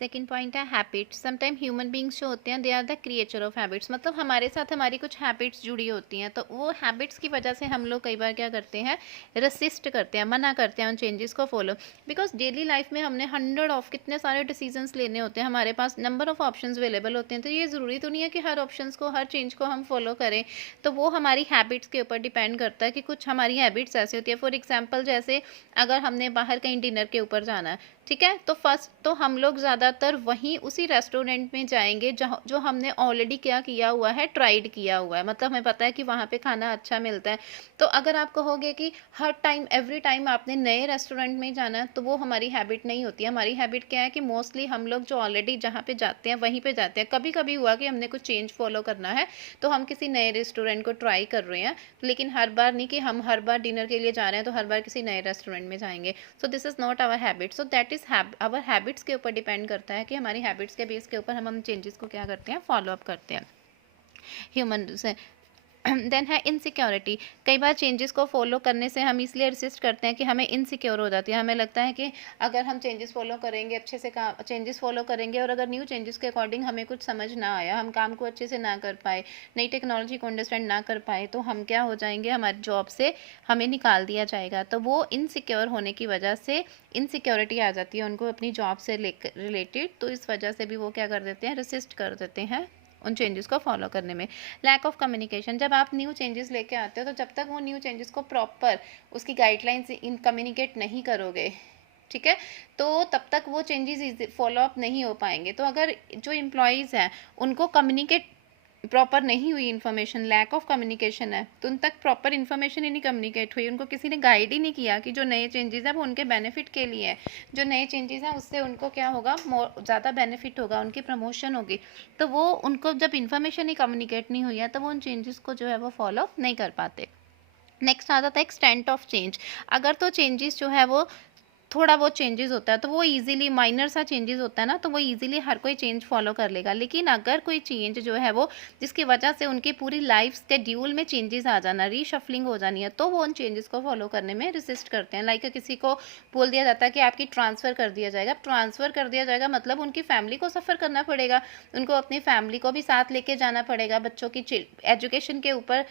Second point है habits. Sometime human beings जो होते हैं they are the creature of habits, मतलब हमारे साथ हमारी कुछ हैबिट्स जुड़ी होती हैं, तो वो हैबिट्स की वजह से हम लोग कई बार क्या करते हैं, रेसिस्ट करते हैं, मना करते हैं उन चेंजेस को फॉलो। बिकॉज डेली लाइफ में हमने 100 ऑफ कितने सारे डिसीजंस लेने होते हैं, हमारे पास नंबर ऑफ ऑप्शंस अवेलेबल होते हैं, तो ये ज़रूरी तो नहीं है कि हर ऑप्शंस को, हर चेंज को हम फॉलो करें। तो वो हमारी हैबिट्स के ऊपर डिपेंड करता है कि कुछ हमारी हैबिट्स ऐसी होती है। फॉर एग्जाम्पल जैसे अगर हमने बाहर कहीं डिनर के ऊपर जाना है, ठीक है, तो फर्स्ट तो हम लोग ज़्यादातर वहीं उसी रेस्टोरेंट में जाएंगे जहाँ जो हमने ऑलरेडी क्या किया हुआ है, ट्राइड किया हुआ है, मतलब हमें पता है कि वहाँ पे खाना अच्छा मिलता है। तो अगर आप कहोगे कि हर टाइम एवरी टाइम आपने नए रेस्टोरेंट में जाना है, तो वो हमारी हैबिट नहीं होती है। हमारी हैबिट क्या है कि मोस्टली हम लोग जो ऑलरेडी जहाँ पे जाते हैं वहीं पे जाते हैं। कभी कभी हुआ कि हमने कुछ चेंज फॉलो करना है तो हम किसी नए रेस्टोरेंट को ट्राई कर रहे हैं, लेकिन हर बार नहीं कि हम हर बार डिनर के लिए जा रहे हैं तो हर बार किसी नए रेस्टोरेंट में जाएंगे। So this is not our habit. So that is our habits के ऊपर डिपेंड करता है कि हमारी हैबिट्स के बेस के ऊपर हम चेंजेस को क्या करते हैं, फॉलो अप करते हैं ह्यूमन से। देन है इनसिक्योरिटी। कई बार चेंजेस को फॉलो करने से हम इसलिए रेसिस्ट करते हैं कि हमें इनसिक्योर हो जाती है। हमें लगता है कि अगर हम चेंजेस फॉलो करेंगे, अच्छे से काम चेंजेस फॉलो करेंगे, और अगर न्यू चेंजेस के अकॉर्डिंग हमें कुछ समझ ना आया, हम काम को अच्छे से ना कर पाए, नई टेक्नोलॉजी को अंडरस्टैंड ना कर पाए, तो हम क्या हो जाएंगे, हमारी जॉब से हमें निकाल दिया जाएगा। तो वो इनसिक्योर होने की वजह से इनसिक्योरिटी आ जाती है उनको अपनी जॉब से रिलेटेड, तो इस वजह से भी वो क्या कर देते हैं, रेसिस्ट कर देते हैं उन चेंजेस को फॉलो करने में। Lack of communication. जब आप न्यू चेंजेस लेके आते हो तो जब तक वो न्यू चेंजेस को प्रॉपर उसकी गाइडलाइन से इन कम्युनिकेट नहीं करोगे, ठीक है, तो तब तक वो चेंजेस फॉलो अप नहीं हो पाएंगे। तो अगर जो एम्प्लॉयज़ हैं उनको कम्युनिकेट प्रॉपर नहीं हुई इन्फॉर्मेशन, लैक ऑफ कम्युनिकेशन है, तो उन तक प्रॉपर इन्फॉर्मेशन ही नहीं कम्युनिकेट हुई, उनको किसी ने गाइड ही नहीं किया कि जो नए चेंजेस हैं वो उनके बेनिफिट के लिए है, जो नए चेंजेस हैं उससे उनको क्या होगा, मोर ज़्यादा बेनिफिट होगा, उनकी प्रमोशन होगी। तो वो उनको जब इन्फॉर्मेशन ही कम्युनिकेट नहीं हुई है तो वो उन चेंजेस को जो है वो फॉलो नहीं कर पाते। नेक्स्ट आ जाता है एक्सटेंट ऑफ चेंज। अगर तो चेंजेस जो है वो थोड़ा बहुत चेंजेस होता है तो वो इजीली, माइनर सा चेंजेस होता है ना, तो वो इजीली हर कोई चेंज फॉलो कर लेगा। लेकिन अगर कोई चेंज जो है वो जिसकी वजह से उनकी पूरी लाइफ स्केड्यूल में चेंजेस आ जाना, रीशफलिंग हो जानी है, तो वो उन चेंजेस को फॉलो करने में रेसिस्ट करते हैं। लाइक किसी को बोल दिया जाता है कि आपकी ट्रांसफ़र कर दिया जाएगा, ट्रांसफ़र कर दिया जाएगा मतलब उनकी फैमिली को सफ़र करना पड़ेगा, उनको अपनी फैमिली को भी साथ लेके जाना पड़ेगा, बच्चों की एजुकेशन के ऊपर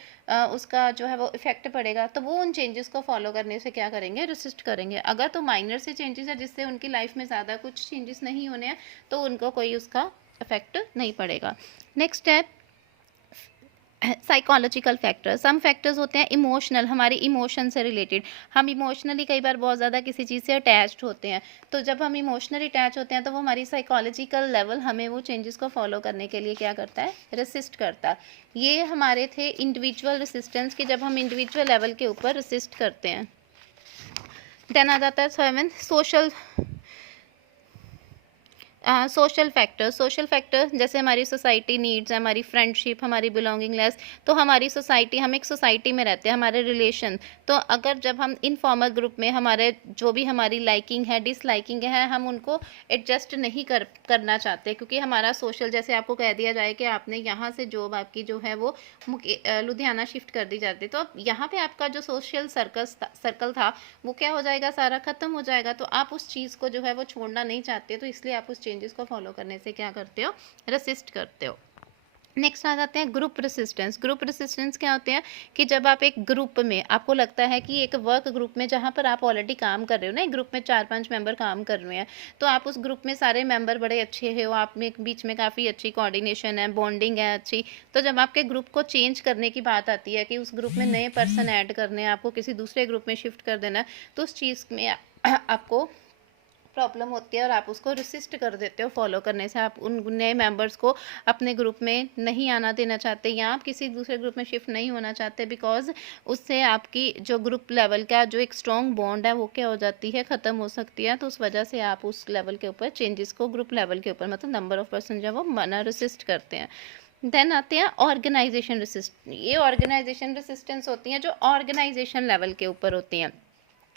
उसका जो है वो इफेक्ट पड़ेगा, तो वो उन चेंजेस को फॉलो करने से क्या करेंगे, रेसिस्ट करेंगे। अगर तो माइनर से चेंजेस है जिससे उनकी लाइफ में ज़्यादा कुछ चेंजेस नहीं होने हैं तो उनको कोई उसका इफेक्ट नहीं पड़ेगा। नेक्स्ट है साइकोलॉजिकल फैक्टर्स। सम फैक्टर्स होते हैं इमोशनल, हमारे इमोशन से रिलेटेड। हम इमोशनली कई बार बहुत ज़्यादा किसी चीज़ से अटैच्ड होते हैं, तो जब हम इमोशनली अटैच होते हैं तो वो हमारी साइकोलॉजिकल लेवल हमें वो चेंजेस को फॉलो करने के लिए क्या करता है, रेसिस्ट करता है। ये हमारे थे इंडिविजुअल रेसिस्टेंस के, जब हम इंडिविजुअल लेवल के ऊपर रेसिस्ट करते हैं। देन आ जाता है 7 सोशल फैक्टर्स। सोशल फैक्टर्स जैसे हमारी सोसाइटी नीड्स, हमारी फ्रेंडशिप, हमारी बिलोंगिंगनेस। तो हमारी सोसाइटी, हम एक सोसाइटी में रहते हैं, हमारे रिलेशन, तो अगर जब हम इनफॉर्मल ग्रुप में हमारे जो भी हमारी लाइकिंग है, डिसलाइकिंग है, हम उनको एडजस्ट नहीं करना चाहते, क्योंकि हमारा सोशल, जैसे आपको कह दिया जाए कि आपने यहाँ से जॉब आपकी जो है वो लुधियाना शिफ्ट कर दी जाती, तो अब यहाँ पे आपका जो सोशल सर्कल था वो क्या हो जाएगा, सारा ख़त्म हो जाएगा। तो आप उस चीज़ को जो है वो छोड़ना नहीं चाहते, तो इसलिए आप उस चेंजेस को फॉलो करने से क्या करते हो, रेसिस्ट करते हो। नेक्स्ट आ जाते हैं ग्रुप रेसिस्टेंस। ग्रुप रेसिस्टेंस क्या होते हैं कि जब आप एक ग्रुप में, आपको लगता है कि एक वर्क ग्रुप में जहाँ पर आप ऑलरेडी काम कर रहे हो ना, एक ग्रुप में 4-5 मेंबर काम कर रहे हैं, तो आप उस ग्रुप में सारे मेंबर बड़े अच्छे हो, आप में बीच में काफ़ी अच्छी कोऑर्डिनेशन है, बॉन्डिंग है अच्छी। तो जब आपके ग्रुप को चेंज करने की बात आती है कि उस ग्रुप में नए पर्सन ऐड करने हैं, आपको किसी दूसरे ग्रुप में शिफ्ट कर देना है, तो उस चीज़ में आपको प्रॉब्लम होती है और आप उसको रेसिस्ट कर देते हो फॉलो करने से। आप उन नए मेंबर्स को अपने ग्रुप में नहीं आना देना चाहते, या आप किसी दूसरे ग्रुप में शिफ्ट नहीं होना चाहते, बिकॉज उससे आपकी जो ग्रुप लेवल का जो एक स्ट्रॉन्ग बॉन्ड है वो क्या हो जाती है, ख़त्म हो सकती है। तो उस वजह से आप उस लेवल के ऊपर चेंजेस को, ग्रुप लेवल के ऊपर, मतलब नंबर ऑफ पर्सन जो है वो मना रेसिस्ट करते हैं। देन आते हैं ऑर्गेनाइजेशन रेसिस्ट। ये ऑर्गेनाइजेशन रेसिस्टेंस होती हैं जो ऑर्गेनाइजेशन लेवल के ऊपर होती हैं,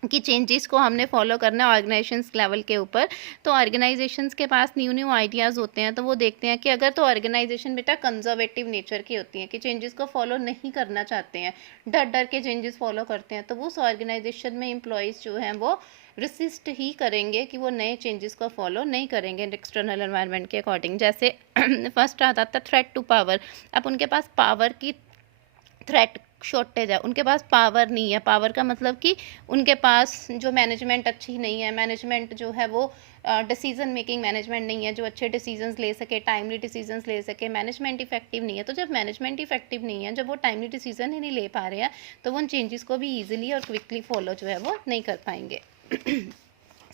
कि चेंजेस को हमने फॉलो करना है ऑर्गेनाइजेशंस लेवल के ऊपर। तो ऑर्गेनाइजेशंस के पास न्यू न्यू आइडियाज़ होते हैं, तो वो देखते हैं कि अगर तो ऑर्गेनाइजेशन बेटा कंजर्वेटिव नेचर की होती है, कि चेंजेस को फॉलो नहीं करना चाहते हैं, डर डर के चेंजेस फॉलो करते हैं, तो वो उस ऑर्गेनाइजेशन में एम्प्लॉयज़ जो हैं वो रेसिस्ट ही करेंगे कि वो नए चेंजेस को फॉलो नहीं करेंगे एक्सटर्नल एनवायरनमेंट के अकॉर्डिंग। जैसे फर्स्ट आता था थ्रेट टू पावर। अब उनके पास पावर की थ्रेट शॉर्टेज है, उनके पास पावर नहीं है। पावर का मतलब कि उनके पास जो मैनेजमेंट अच्छी नहीं है, मैनेजमेंट जो है वो डिसीजन मेकिंग मैनेजमेंट नहीं है जो अच्छे डिसीजंस ले सके, टाइमली डिसीजंस ले सके। मैनेजमेंट इफेक्टिव नहीं है। तो जब मैनेजमेंट इफेक्टिव नहीं है, जब वो टाइमली डिसीजन ही नहीं ले पा रहे हैं, तो वो उन चेंजेस को भी ईजिली और क्विकली फॉलो जो है वो नहीं कर पाएंगे।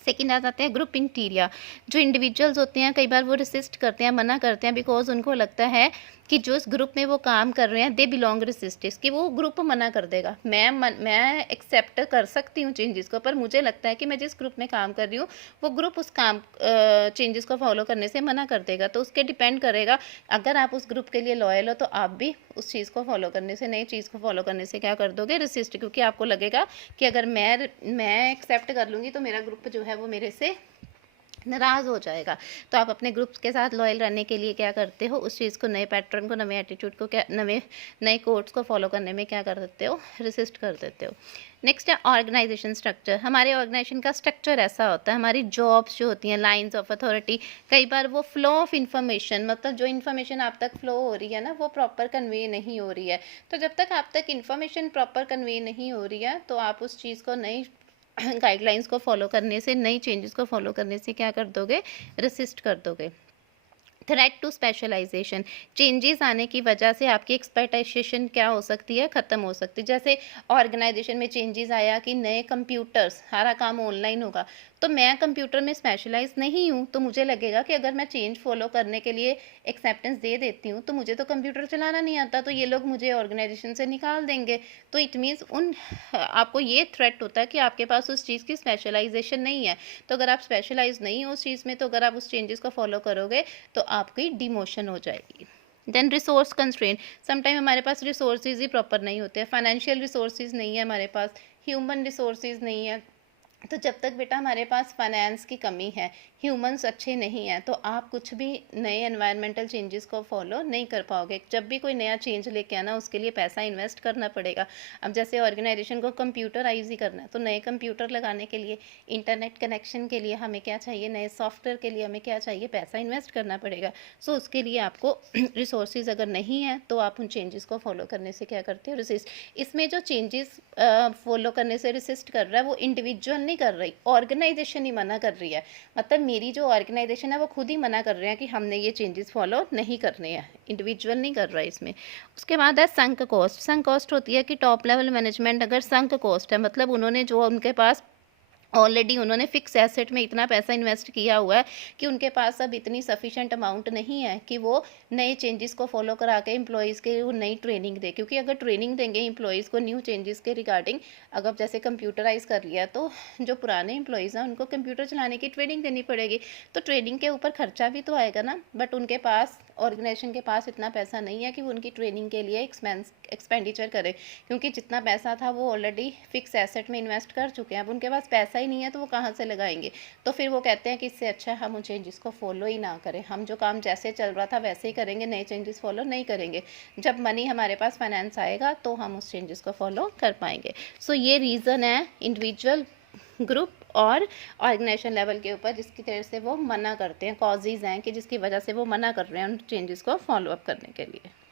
सेकेंड आ जाते हैं ग्रुप इंटीरियर। जो इंडिविजुअल्स होते हैं कई बार वो रेसिस्ट करते हैं, मना करते हैं, बिकॉज उनको लगता है कि जो इस ग्रुप में वो काम कर रहे हैं दे बिलोंग रेसिस्टिस, कि वो ग्रुप मना कर देगा। मैं एक्सेप्ट कर सकती हूँ चेंजेस को, पर मुझे लगता है कि मैं जिस ग्रुप में काम कर रही हूँ वो ग्रुप उस काम चेंजेस को फॉलो करने से मना कर देगा। तो उसके डिपेंड करेगा, अगर आप उस ग्रुप के लिए लॉयल हो तो आप भी उस चीज़ को फॉलो करने से, नई चीज़ को फॉलो करने से क्या कर दोगे, रेसिस्ट। क्योंकि आपको लगेगा कि अगर मैं एक्सेप्ट कर लूँगी तो मेरा ग्रुप जो है वो मेरे से नाराज़ हो जाएगा। तो आप अपने ग्रुप्स के साथ लॉयल रहने के लिए क्या करते हो, उस चीज़ को, नए पैटर्न को, नए एटीट्यूड को, क्या नए कोड्स को फॉलो करने में क्या कर देते हो, रेसिस्ट कर देते हो। नेक्स्ट है ऑर्गेनाइजेशन स्ट्रक्चर। हमारे ऑर्गेनाइजेशन का स्ट्रक्चर ऐसा होता है, हमारी जॉब्स जो होती हैं, लाइंस ऑफ अथॉरिटी, कई बार वो फ्लो ऑफ इन्फॉर्मेशन, मतलब जो इन्फॉर्मेशन आप तक फ्लो हो रही है ना, वो प्रॉपर कन्वे नहीं हो रही है। तो जब तक आप तक इन्फॉर्मेशन प्रॉपर कन्वे नहीं हो रही है, तो आप उस चीज़ को नहीं गाइडलाइंस को फॉलो करने से, नई चेंजेस को फॉलो करने से क्या कर दोगे, रेसिस्ट कर दोगे। Threat to specialisation. चेंजेस आने की वजह से आपकी एक्सपर्टाइजेशन क्या हो सकती है, ख़त्म हो सकती है। जैसे ऑर्गेनाइजेशन में चेंजेस आया कि नए कंप्यूटर्स, सारा काम ऑनलाइन होगा, तो मैं कंप्यूटर में स्पेशलाइज नहीं हूँ, तो मुझे लगेगा कि अगर मैं चेंज फॉलो करने के लिए एक्सेप्टेंस दे देती हूँ तो मुझे तो कंप्यूटर चलाना नहीं आता, तो ये लोग मुझे ऑर्गेनाइजेशन से निकाल देंगे। तो इट मीन्स आपको ये थ्रेट होता है कि आपके पास उस चीज़ की स्पेशलाइजेशन नहीं है। तो अगर आप स्पेशलाइज नहीं हो उस चीज़ में, तो अगर आप उस चेंजेस को फॉलो करोगे तो आपकी डिमोशन हो जाएगी। Then resource constraint. समटाइम हमारे पास रिसोर्सेज ही प्रॉपर नहीं होते हैं, फाइनेंशियल रिसोर्सेज नहीं है हमारे पास, ह्यूमन रिसोर्सेज नहीं है। तो जब तक बेटा हमारे पास फाइनेंस की कमी है, ह्यूमंस अच्छे नहीं हैं, तो आप कुछ भी नए एनवायरमेंटल चेंजेस को फॉलो नहीं कर पाओगे। जब भी कोई नया चेंज लेके आना, उसके लिए पैसा इन्वेस्ट करना पड़ेगा। अब जैसे ऑर्गेनाइजेशन को कंप्यूटराइज ही करना है, तो नए कंप्यूटर लगाने के लिए, इंटरनेट कनेक्शन के लिए हमें क्या चाहिए, नए सॉफ्टवेयर के लिए हमें क्या चाहिए, पैसा इन्वेस्ट करना पड़ेगा। सो उसके लिए आपको रिसोर्सेज अगर नहीं है तो आप उन चेंजेस को फॉलो करने से क्या करते हो, रेसिस्ट। इसमें जो चेंजेस फॉलो करने से रेसिस्ट कर रहा है वो इंडिविजुअल नहीं कर रही, ऑर्गेनाइजेशन ही मना कर रही है। मतलब मेरी जो ऑर्गेनाइजेशन है वो खुद ही मना कर रहे हैं कि हमने ये चेंजेस फॉलो नहीं करने हैं, इंडिविजुअल नहीं कर रहा है इसमें। उसके बाद है संक कॉस्ट। संक कॉस्ट होती है कि टॉप लेवल मैनेजमेंट अगर संक कॉस्ट है, मतलब उन्होंने जो उनके पास ऑलरेडी उन्होंने फिक्स एसेट में इतना पैसा इन्वेस्ट किया हुआ है कि उनके पास अब इतनी सफिशेंट अमाउंट नहीं है कि वो नए चेंजेस को फॉलो करा के एम्प्लॉयज़ के वो नई ट्रेनिंग दे। क्योंकि अगर ट्रेनिंग देंगे एम्प्लॉयज़ को न्यू चेंजेस के रिगार्डिंग, अगर जैसे कंप्यूटराइज कर लिया तो जो पुराने एम्प्लॉयज़ हैं उनको कंप्यूटर चलाने की ट्रेनिंग देनी पड़ेगी। तो ट्रेनिंग के ऊपर खर्चा भी तो आएगा ना, बट उनके पास, ऑर्गेनाइजेशन के पास इतना पैसा नहीं है कि वो उनकी ट्रेनिंग के लिए एक्सपेंडिचर करे, क्योंकि जितना पैसा था वो ऑलरेडी फिक्स एसेट में इन्वेस्ट कर चुके हैं। अब उनके पास पैसा ही नहीं है तो वो कहाँ से लगाएंगे। तो फिर वो कहते हैं कि इससे अच्छा है हम उन चेंजेस को फॉलो ही ना करें, हम जो काम जैसे चल रहा था वैसे ही करेंगे, नए चेंजेस फॉलो नहीं करेंगे। जब मनी हमारे पास फाइनेंस आएगा तो हम उस चेंजेस को फॉलो कर पाएंगे। सो ये रीज़न है इंडिविजुअल, ग्रुप और ऑर्गेनाइजेशन लेवल के ऊपर जिसकी तरह से वो मना करते हैं, कॉजेज़ हैं कि जिसकी वजह से वो मना कर रहे हैं उन चेंजेस को फॉलो अप करने के लिए।